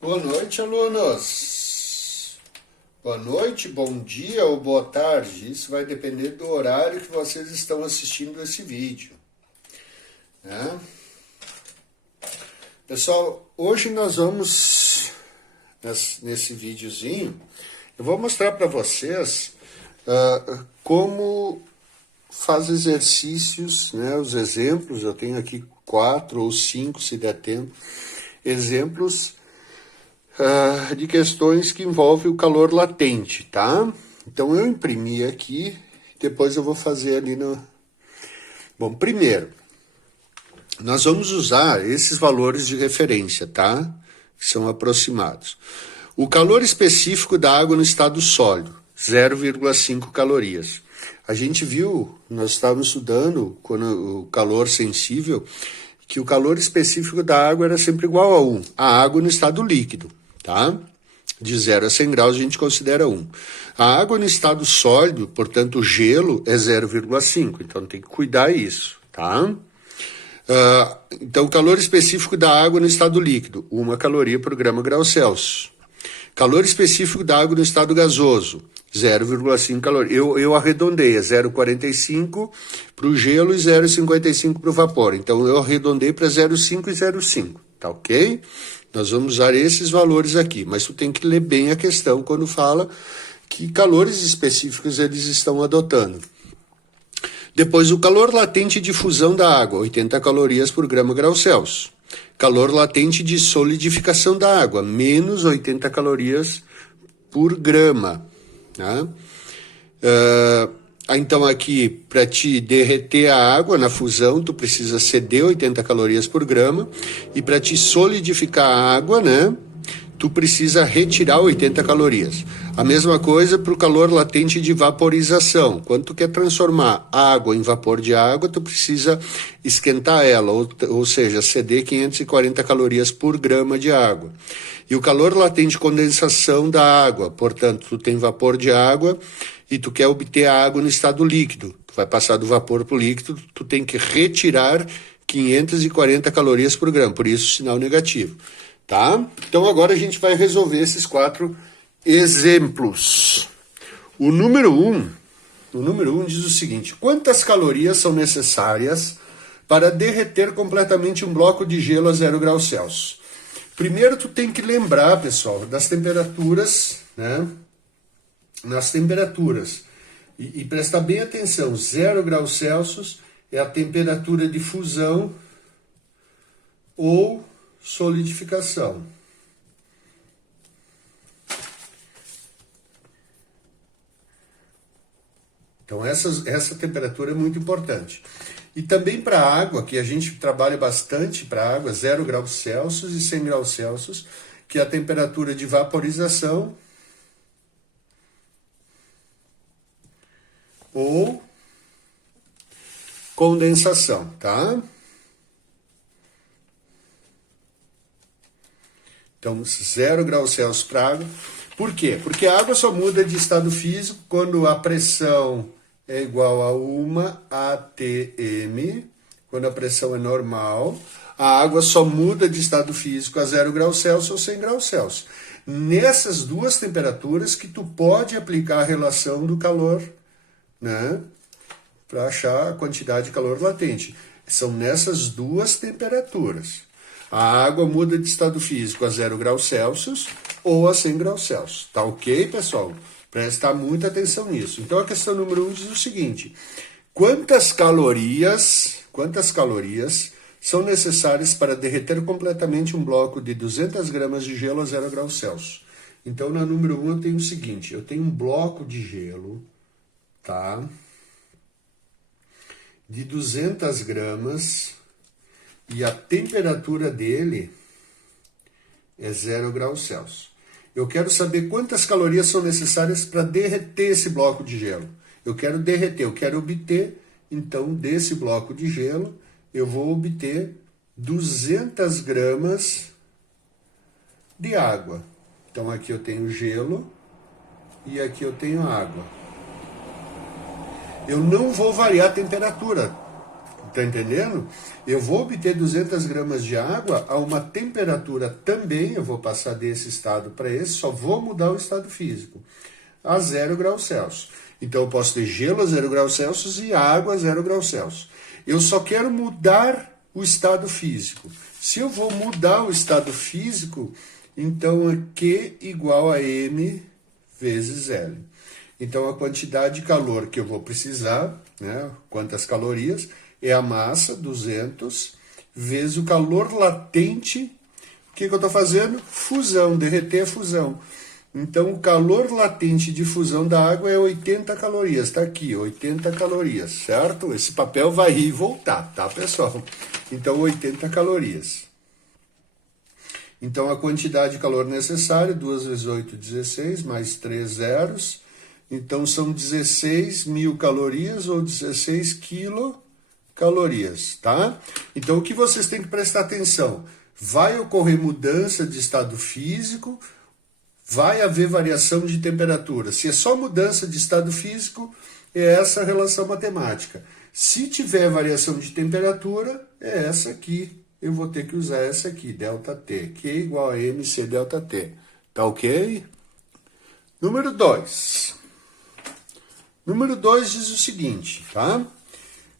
Boa noite, alunos. Boa noite, bom dia ou boa tarde. Isso vai depender do horário que vocês estão assistindo esse vídeo, né? Pessoal, hoje nós vamos, nesse videozinho, eu vou mostrar para vocês como faz exercícios, né? Os exemplos, eu tenho aqui 4 ou 5, se der tempo, exemplos de questões que envolvem o calor latente, tá? Então eu imprimi aqui, depois eu vou fazer ali no... Bom, primeiro, nós vamos usar esses valores de referência, tá? Que são aproximados. O calor específico da água no estado sólido, 0,5 calorias. A gente viu, nós estávamos estudando quando o calor sensível, que o calor específico da água era sempre igual a 1. A água no estado líquido, tá? De 0 a 100 graus a gente considera 1. A água no estado sólido, portanto o gelo, é 0,5. Então tem que cuidar isso, tá? Então, o calor específico da água no estado líquido, 1 caloria por grama grau Celsius. Calor específico da água no estado gasoso, 0,5 calorias. Eu arredondei, é 0,45 para o gelo e 0,55 para o vapor. Então, eu arredondei para 0,5 e 0,5, tá ok? Nós vamos usar esses valores aqui, mas tu tem que ler bem a questão quando fala que calores específicos eles estão adotando. Depois, o calor latente de fusão da água, 80 calorias por grama grau Celsius. Calor latente de solidificação da água, menos 80 calorias por grama. Né? Então, aqui, para te derreter a água na fusão, tu precisa ceder 80 calorias por grama. E para te solidificar a água, né, tu precisa retirar 80 calorias. A mesma coisa para o calor latente de vaporização. Quando tu quer transformar água em vapor de água, tu precisa esquentar ela, ou seja, ceder 540 calorias por grama de água. E o calor latente de condensação da água, portanto, tu tem vapor de água e tu quer obter a água no estado líquido. Tu vai passar do vapor para o líquido, tu tem que retirar 540 calorias por grama, por isso sinal negativo. Tá? Então agora a gente vai resolver esses 4 exemplos. O número 1 diz o seguinte: quantas calorias são necessárias para derreter completamente um bloco de gelo a 0 graus Celsius? Primeiro tu tem que lembrar, pessoal, das temperaturas, né? Nas temperaturas. E prestar bem atenção, 0 graus Celsius é a temperatura de fusão ou solidificação. Então essa temperatura é muito importante. E também para a água, que a gente trabalha bastante para a água, 0 graus Celsius e 100 graus Celsius, que é a temperatura de vaporização ou condensação, tá? Então, 0 graus Celsius para água. Por quê? Porque a água só muda de estado físico quando a pressão é igual a 1 atm, quando a pressão é normal. A água só muda de estado físico a 0 graus Celsius ou 100 graus Celsius. Nessas duas temperaturas que tu pode aplicar a relação do calor, né, para achar a quantidade de calor latente. São nessas duas temperaturas. A água muda de estado físico a 0 graus Celsius ou a 100 graus Celsius. Tá ok, pessoal? Prestar muita atenção nisso. Então, a questão número 1 diz o seguinte: quantas calorias são necessárias para derreter completamente um bloco de 200 gramas de gelo a 0 graus Celsius? Então, na número 1 eu tenho o seguinte: eu tenho um bloco de gelo, tá? De 200 gramas... e a temperatura dele é 0 graus Celsius. Eu quero saber quantas calorias são necessárias para derreter esse bloco de gelo. Eu quero derreter, eu quero obter, então, desse bloco de gelo, eu vou obter 200 gramas de água. Então, aqui eu tenho gelo e aqui eu tenho água. Eu não vou variar a temperatura. Tá entendendo? Eu vou obter 200 gramas de água a uma temperatura também, eu vou passar desse estado para esse, só vou mudar o estado físico, a 0 graus Celsius. Então eu posso ter gelo a 0 graus Celsius e água a 0 graus Celsius. Eu só quero mudar o estado físico. Se eu vou mudar o estado físico, então é Q igual a M vezes L. Então a quantidade de calor que eu vou precisar, né, quantas calorias, é a massa, 200, vezes o calor latente. O que eu estou fazendo? Fusão, derreter a fusão. Então, o calor latente de fusão da água é 80 calorias. Está aqui, 80 calorias, certo? Esse papel vai ir e voltar, tá, pessoal? Então, 80 calorias. Então, a quantidade de calor necessária, 2 vezes 8, 16, mais 3 zeros. Então, são 16 mil calorias ou 16 quilocalorias, tá? Então, o que vocês têm que prestar atenção? Vai ocorrer mudança de estado físico, vai haver variação de temperatura. Se é só mudança de estado físico, é essa a relação matemática. Se tiver variação de temperatura, é essa aqui. Eu vou ter que usar essa aqui, ΔT, que é igual a MC ΔT. Tá ok? Número 2. Número 2 diz o seguinte, tá?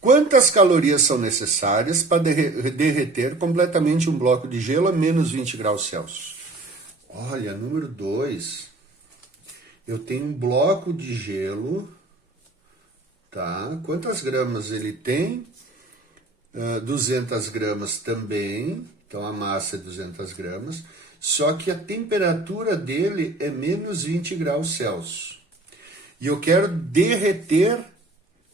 Quantas calorias são necessárias para derreter completamente um bloco de gelo a menos 20 graus Celsius? Olha, número 2, eu tenho um bloco de gelo, tá? Quantas gramas ele tem? 200 gramas também, então a massa é 200 gramas, só que a temperatura dele é menos 20 graus Celsius. E eu quero derreter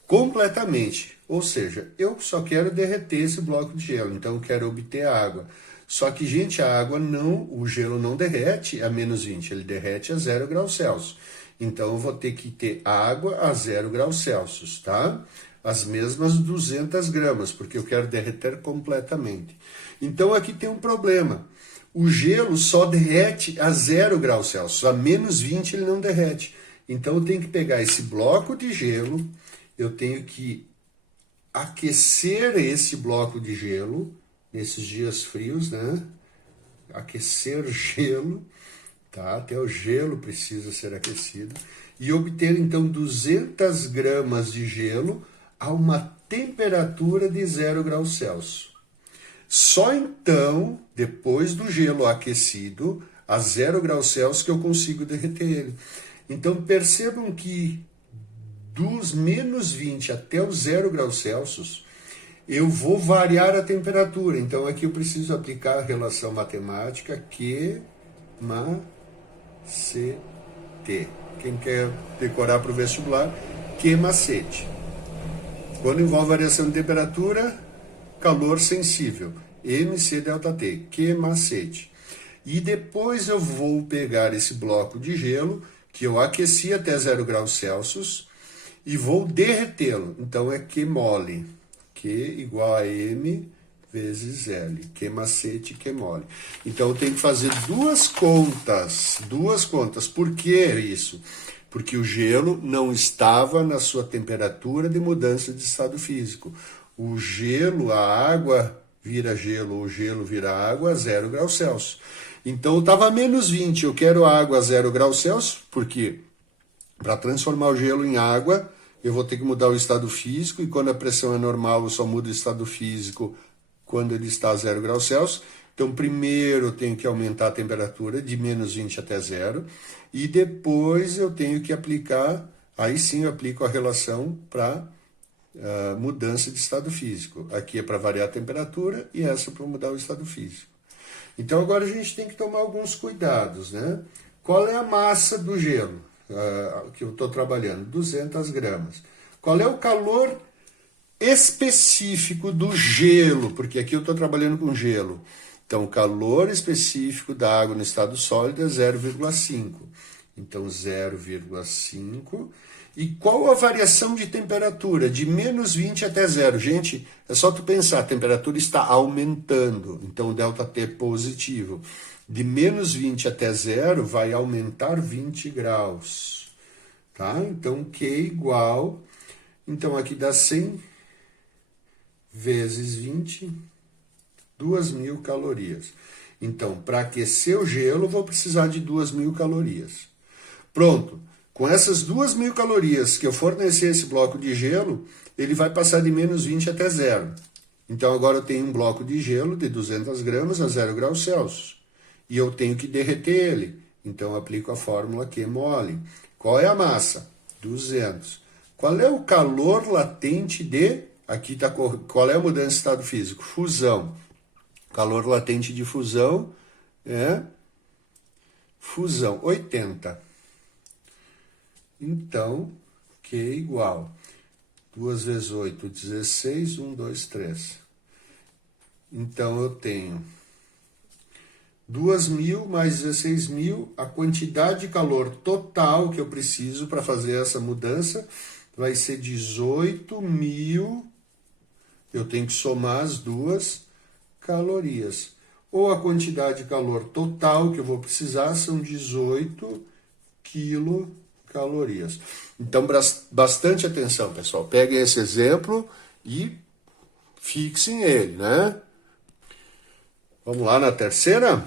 completamente, ou seja, eu só quero derreter esse bloco de gelo, então eu quero obter a água. Só que, gente, a água não, o gelo não derrete a menos 20, ele derrete a 0 graus Celsius. Então, eu vou ter que ter água a 0 graus Celsius, tá? As mesmas 200 gramas, porque eu quero derreter completamente. Então, aqui tem um problema. O gelo só derrete a 0 graus Celsius, a menos 20 ele não derrete. Então, eu tenho que pegar esse bloco de gelo, eu tenho que aquecer esse bloco de gelo, nesses dias frios, né? Aquecer gelo, tá? Até o gelo precisa ser aquecido. E obter, então, 200 gramas de gelo a uma temperatura de 0 graus Celsius. Só então, depois do gelo aquecido, a 0 graus Celsius, que eu consigo derreter ele. Então, percebam que dos menos 20 até o 0 graus Celsius, eu vou variar a temperatura. Então, aqui eu preciso aplicar a relação matemática Q, macete. Quem quer decorar para o vestibular, Q macete. Quando envolve variação de temperatura, calor sensível, MC ΔT, Q macete. E depois eu vou pegar esse bloco de gelo, que eu aqueci até 0 graus Celsius, e vou derretê-lo. Então, é Q mole. Q igual a M vezes L. Q macete, Q mole. Então, eu tenho que fazer duas contas. Por que isso? Porque o gelo não estava na sua temperatura de mudança de estado físico. O gelo, a água vira gelo, ou o gelo vira água a 0 graus Celsius. Então, eu estava a menos 20. Eu quero água a 0 graus Celsius, porque para transformar o gelo em água, eu vou ter que mudar o estado físico, e quando a pressão é normal, eu só mudo o estado físico quando ele está a 0 graus Celsius. Então, primeiro eu tenho que aumentar a temperatura de menos 20 até 0, e depois eu tenho que aplicar, aí sim eu aplico a relação para mudança de estado físico. Aqui é para variar a temperatura e essa para mudar o estado físico. Então, agora a gente tem que tomar alguns cuidados, né? Qual é a massa do gelo que eu estou trabalhando? 200 gramas. Qual é o calor específico do gelo? Porque aqui eu estou trabalhando com gelo. Então, o calor específico da água no estado sólido é 0,5. Então, 0,5. E qual a variação de temperatura? De menos 20 até 0. Gente, é só tu pensar, a temperatura está aumentando. Então, o ΔT é positivo. De menos 20 até 0 vai aumentar 20 graus. Tá? Então, Q igual... Então, aqui dá 120 vezes 20, 2.000 calorias. Então, para aquecer o gelo, eu vou precisar de 2.000 calorias. Pronto. Com essas 2.000 calorias que eu fornecer esse bloco de gelo, ele vai passar de menos 20 até zero. Então, agora eu tenho um bloco de gelo de 200 gramas a 0 graus Celsius. E eu tenho que derreter ele. Então, eu aplico a fórmula Q mole. Qual é a massa? 200. Qual é o calor latente de... Aqui está... Qual é a mudança de estado físico? Fusão. Calor latente de fusão é... Fusão, 80. Então, Q igual... 2 vezes 8, 16, 1, 2, 3. Então, eu tenho 2.000 mais 16.000, a quantidade de calor total que eu preciso para fazer essa mudança vai ser 18.000, eu tenho que somar as duas calorias. Ou a quantidade de calor total que eu vou precisar são 18 quilocalorias. Então, bastante atenção, pessoal. Peguem esse exemplo e fixem ele, né? Vamos lá na terceira?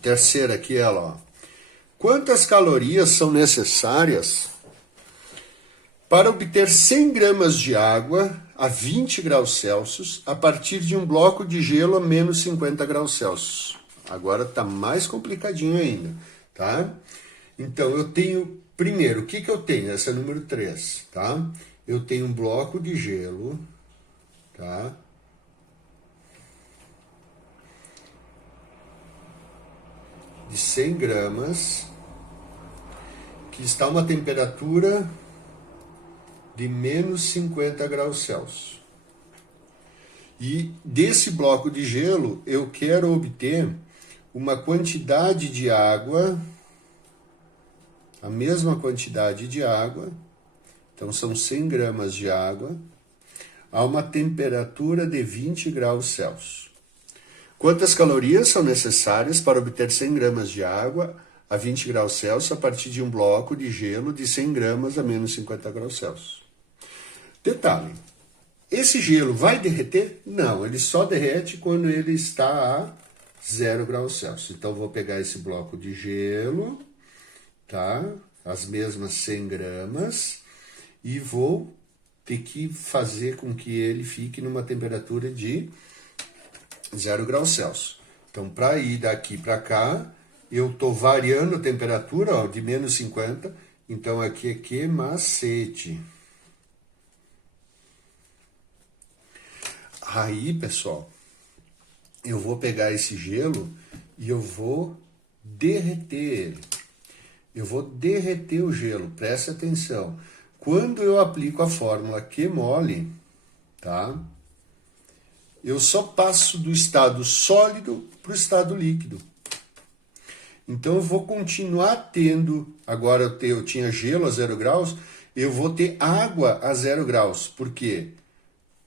Terceira aqui, ela, ó. Quantas calorias são necessárias para obter 100 gramas de água a 20 graus Celsius a partir de um bloco de gelo a menos 50 graus Celsius? Agora está mais complicadinho ainda, tá? Então, eu tenho... Primeiro, o que eu tenho? Essa é o número 3, tá? Eu tenho um bloco de gelo, tá? De 100 gramas, que está a uma temperatura de menos 50 graus Celsius. E desse bloco de gelo, eu quero obter uma quantidade de água... A mesma quantidade de água, então são 100 gramas de água, a uma temperatura de 20 graus Celsius. Quantas calorias são necessárias para obter 100 gramas de água a 20 graus Celsius a partir de um bloco de gelo de 100 gramas a menos 50 graus Celsius? Detalhe, esse gelo vai derreter? Não, ele só derrete quando ele está a 0 graus Celsius. Então, vou pegar esse bloco de gelo... Tá? As mesmas 100 gramas, e vou ter que fazer com que ele fique numa temperatura de 0 graus Celsius. Então, para ir daqui para cá, eu estou variando a temperatura, ó, de menos 50, então aqui é que macete. Aí, pessoal, eu vou pegar esse gelo e eu vou derreter ele. Eu vou derreter o gelo, preste atenção. Quando eu aplico a fórmula Q mole, tá? Eu só passo do estado sólido para o estado líquido. Então, eu vou continuar tendo... Agora, eu tinha gelo a 0 graus, eu vou ter água a 0 graus. Por quê?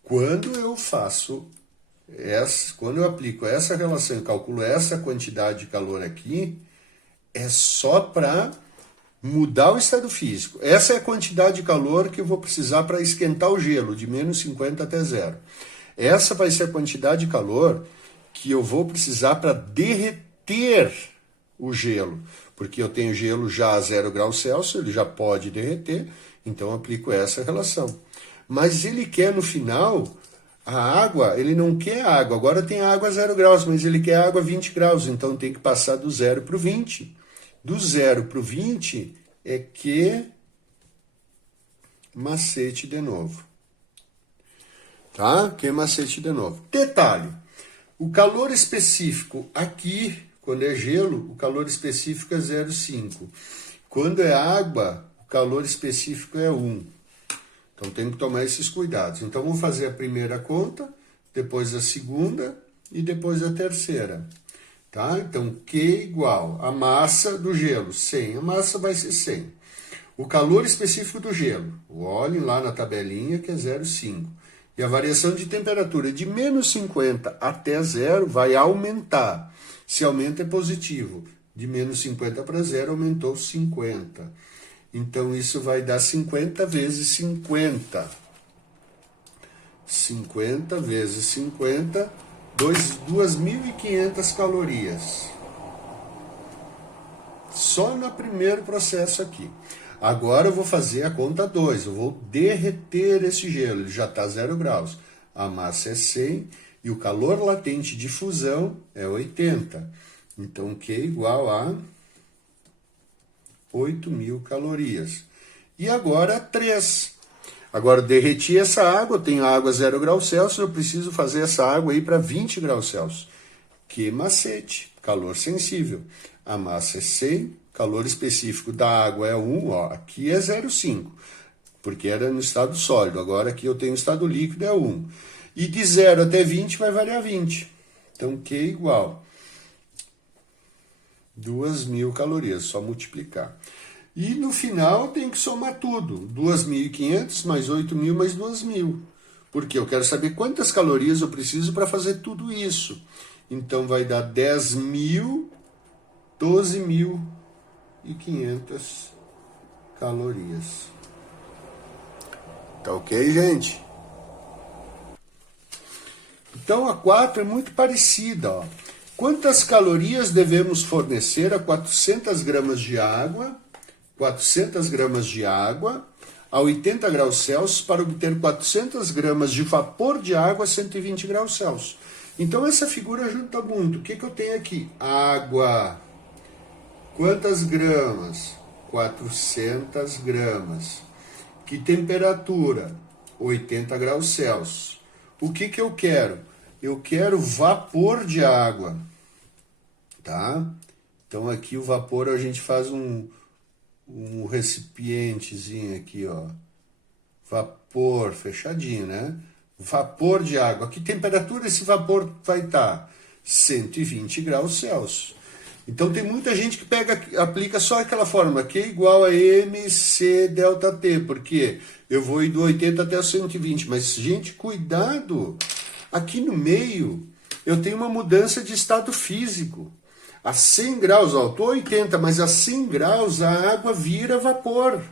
Quando eu quando eu aplico essa relação e calculo essa quantidade de calor aqui... É só para mudar o estado físico. Essa é a quantidade de calor que eu vou precisar para esquentar o gelo, de menos 50 até 0. Essa vai ser a quantidade de calor que eu vou precisar para derreter o gelo. Porque eu tenho gelo já a 0 graus Celsius, ele já pode derreter, então eu aplico essa relação. Mas ele quer no final... A água, ele não quer água. Agora tem água a 0 graus, mas ele quer água a 20 graus. Então tem que passar do 0 para o 20. Do 0 para o 20 é que macete de novo. Tá? Que macete de novo. Detalhe. O calor específico aqui, quando é gelo, o calor específico é 0,5. Quando é água, o calor específico é 1. Então, tem que tomar esses cuidados. Então, vamos fazer a primeira conta, depois a segunda e depois a terceira. Tá? Então, Q igual a massa do gelo, 100. A massa vai ser 100. O calor específico do gelo, olhem lá na tabelinha que é 0,5. E a variação de temperatura de menos 50 até 0 vai aumentar. Se aumenta é positivo. De menos 50 para 0 aumentou 50. Então, isso vai dar 50 vezes 50. 50 vezes 50, 2.500 calorias. Só no primeiro processo aqui. Agora eu vou fazer a conta 2, eu vou derreter esse gelo, ele já está 0 graus. A massa é 100 e o calor latente de fusão é 80. Então, Q igual a 8.000 calorias. E agora 3. Agora, derreti essa água, eu tenho água a 0 graus Celsius, eu preciso fazer essa água aí para 20 graus Celsius. Que macete, calor sensível. A massa é 100, calor específico da água é 1, ó, aqui é 0,5, porque era no estado sólido, agora aqui eu tenho estado líquido, é 1. E de 0 até 20 vai variar 20. Então, Q igual 2.000 calorias, só multiplicar. E no final tem que somar tudo. 2.500 mais 8.000 mais 2.000. Porque eu quero saber quantas calorias eu preciso para fazer tudo isso. Então vai dar 10.000, 12.500 calorias. Tá ok, gente? Então a 4 é muito parecida, ó. Quantas calorias devemos fornecer a 400 gramas de água? 400 gramas de água a 80 graus Celsius para obter 400 gramas de vapor de água a 120 graus Celsius. Então essa figura ajuda muito. O que eu tenho aqui? Água. Quantas gramas? 400 gramas. Que temperatura? 80 graus Celsius. O que eu quero? Eu quero vapor de água. Tá? Então aqui o vapor a gente faz um recipientezinho aqui, ó. Vapor, fechadinho, né? Vapor de água. Que temperatura esse vapor vai estar? 120 graus Celsius. Então tem muita gente que aplica só aquela fórmula, Q igual a mc delta T, porque eu vou ir do 80 até o 120. Mas, gente, cuidado! Aqui no meio eu tenho uma mudança de estado físico. A 100 graus, ó, eu estou 80, mas a 100 graus a água vira vapor.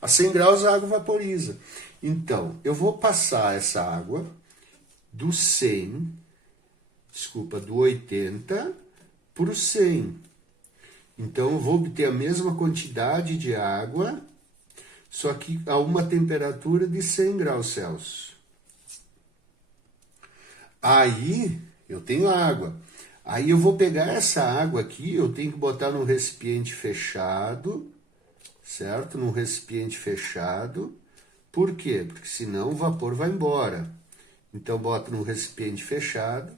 A 100 graus a água vaporiza. Então, eu vou passar essa água do 80 para o 100. Então, eu vou obter a mesma quantidade de água, só que a uma temperatura de 100 graus Celsius. Aí, eu tenho água. Aí eu vou pegar essa água aqui, eu tenho que botar num recipiente fechado, certo? Num recipiente fechado. Por quê? Porque senão o vapor vai embora. Então, boto num recipiente fechado.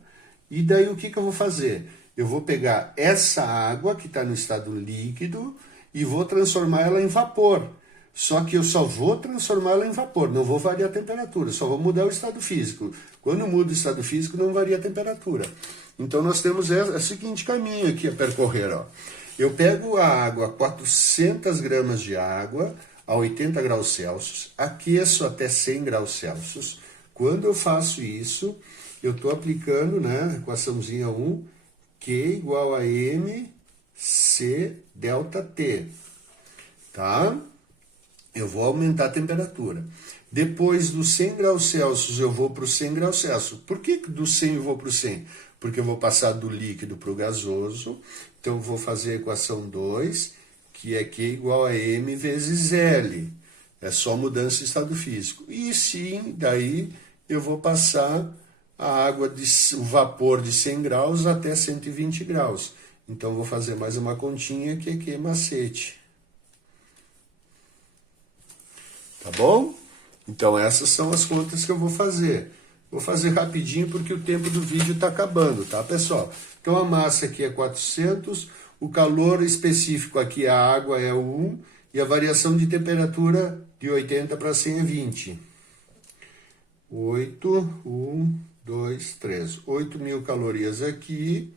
E daí o que eu vou fazer? Eu vou pegar essa água que está no estado líquido e vou transformar ela em vapor. Só que eu só vou transformar ela em vapor, não vou variar a temperatura, só vou mudar o estado físico. Quando muda o estado físico, não varia a temperatura. Então, nós temos o seguinte caminho aqui a percorrer, ó. Eu pego a água, 400 gramas de água a 80 graus Celsius, aqueço até 100 graus Celsius. Quando eu faço isso, eu estou aplicando, né, equaçãozinha 1, Q igual a mc delta T, tá? Eu vou aumentar a temperatura. Depois dos 100 graus Celsius, eu vou para os 100 graus Celsius. Por que do 100 eu vou para o 100? Porque eu vou passar do líquido para o gasoso. Então, eu vou fazer a equação 2, que é Q igual a M vezes L. É só mudança de estado físico. E sim, daí eu vou passar a água, o vapor de 100 graus até 120 graus. Então, eu vou fazer mais uma continha que é Q macete. Tá bom? Então, essas são as contas que eu vou fazer. Vou fazer rapidinho porque o tempo do vídeo está acabando, tá, pessoal? Então, a massa aqui é 400, o calor específico aqui, a água é 1, e a variação de temperatura de 80 para 100 é 20. 8.000 calorias aqui.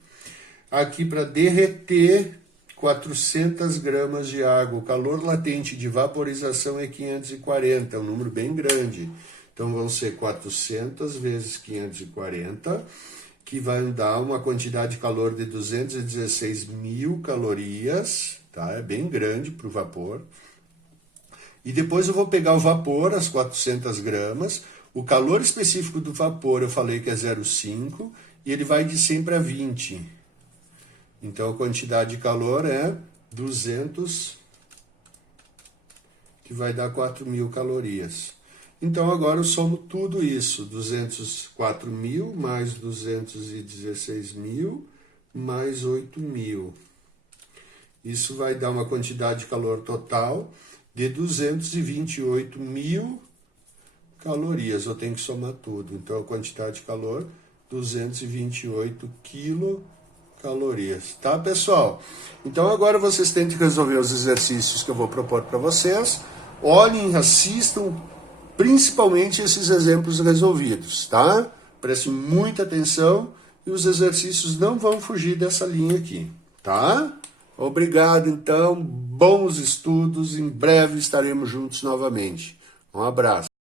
Aqui, para derreter 400 gramas de água. O calor latente de vaporização é 540, é um número bem grande. Então, vão ser 400 vezes 540, que vai dar uma quantidade de calor de 216.000 calorias, tá? É bem grande para o vapor. E depois eu vou pegar o vapor, as 400 gramas, O calor específico do vapor eu falei que é 0,5 e ele vai de 100 para 20. Então a quantidade de calor é 200, que vai dar 4.000 calorias. Então agora eu somo tudo isso, 204.000 mais 216.000 mais 8.000. Isso vai dar uma quantidade de calor total de 228.000 calorias. Eu tenho que somar tudo. Então a quantidade de calor, 228 quilocalorias. Tá, pessoal? Então agora vocês têm que resolver os exercícios que eu vou propor para vocês. Olhem, assistam, principalmente esses exemplos resolvidos, tá? Prestem muita atenção e os exercícios não vão fugir dessa linha aqui, tá? Obrigado, então. Bons estudos. Em breve estaremos juntos novamente. Um abraço.